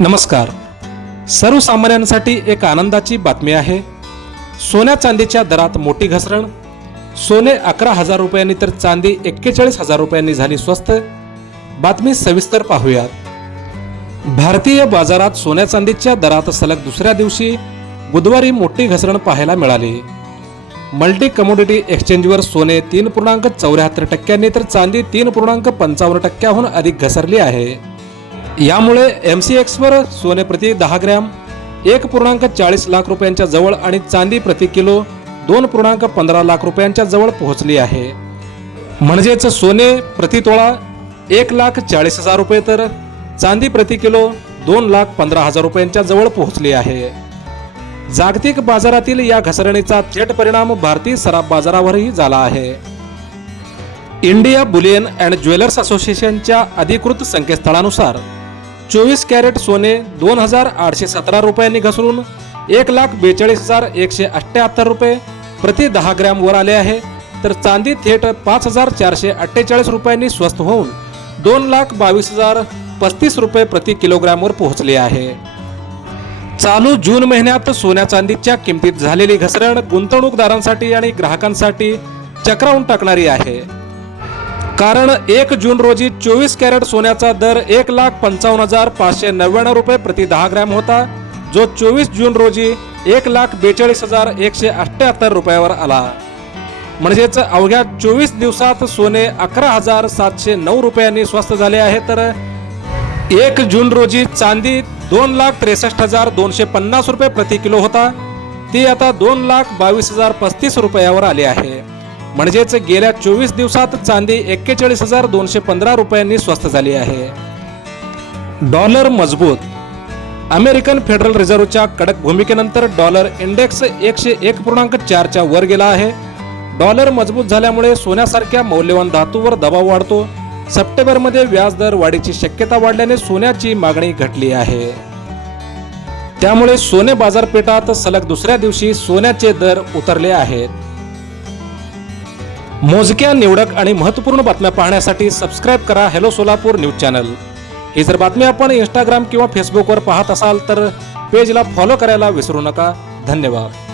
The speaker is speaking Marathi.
नमस्कार. सर्वसामान्यांसाठी एक आनंदाची बातमी आहे. सोन्या चांदीच्या दरात मोठी घसरण. सोने 11,000 रुपयांनी तर चांदी 41,000 रुपयांनी झाली स्वस्त. बातमी सविस्तर पाहूयात. भारतीय बाजारात सोन्या चांदीच्या दरात सलग दुसऱ्या दिवशी बुधवारी मोठी घसरण पाहायला मिळाली. मल्टी कमोडिटी एक्सचेंजवर सोने 3.74% तर चांदी 3.55%हून अधिक घसरली आहे. यामुळे MCXवर सोने प्रति 10 ग्रॅम 1.40 लाख रुपयांच्या जवळ आणि चांदी प्रति किलो 2.15 लाख रुपयांच्या जवळ पोहोचली आहे. म्हणजेच सोने प्रति तोळा 1,40,000 रुपये तर चांदी प्रति किलो 2,15,000 रुपयांच्या जवळ पोहोचली आहे. जागतिक बाजारातील या घसरणीचा थेट परिणाम भारतीय सराफ बाजारावरही झाला आहे. इंडिया बुलियन अँड ज्वेलर्स असोसिएशनच्या अधिकृत संकेतस्थळानुसार 24 कॅरेट सोने 2,817 रुपयांनी घसरून 1,42,178 रुपये प्रति 10 ग्रॅम वर आले आहे. तर चांदी थेट 5,448 रुपयांनी स्वस्त होऊन 2,22,035 रुपये प्रति किलोग्रॅम वर पोहोचली आहे. चालू जून महिन्यात सोन्या चांदीच्या किमतीत झालेली घसरण गुंतवणूकदारांसाठी आणि ग्राहकांसाठी चक्रावून टाकणारी आहे. कारण 1 जून रोजी 24 कॅरेट सोन्याचा दर 1,55,599 रुपये प्रति 10 ग्रॅम होता, जो 24 जून रोजी 1,42,178 रुपयावर आला. म्हणजेच अवघ्या 24 दिवसात सोने 11,709 रुपयांनी स्वस्त झाले आहे. तर 1 जून रोजी चांदी 2,63,250 रुपये प्रति किलो होता, ती आता 2,22,035 रुपयावर आली आहे. म्हणजेच गेल्या 24 दिवसात चांदी 41,215 रुपयांनी स्वस्त झाली आहे. डॉलर मजबूत. अमेरिकन फेडरल रिझर्व्हच्या कडक भूमिकेनंतर डॉलर इंडेक्स 101.4 च्या वर गेला आहे. डॉलर मजबूत झाल्यामुळे सोन्यासारख्या मौल्यवान धातूवर दबाव वाढतो. सप्टेंबरमध्ये व्याजदर वाढीची शक्यता वाढल्याने सोन्याची मागणी घटली आहे. त्यामुळे सोने बाजारपेठात सलग दुसऱ्या दिवशी सोन्याचे दर उतरले आहेत. मोजक्या निवडक आणि महत्त्वपूर्ण बातम्या पाहण्यासाठी सबस्क्राईब करा हेलो सोलापूर न्यूज चॅनल. ही जर बातमी आपण इंस्टाग्राम किंवा फेसबुकवर पाहत असाल तर पेजला फॉलो करायला विसरू नका. धन्यवाद.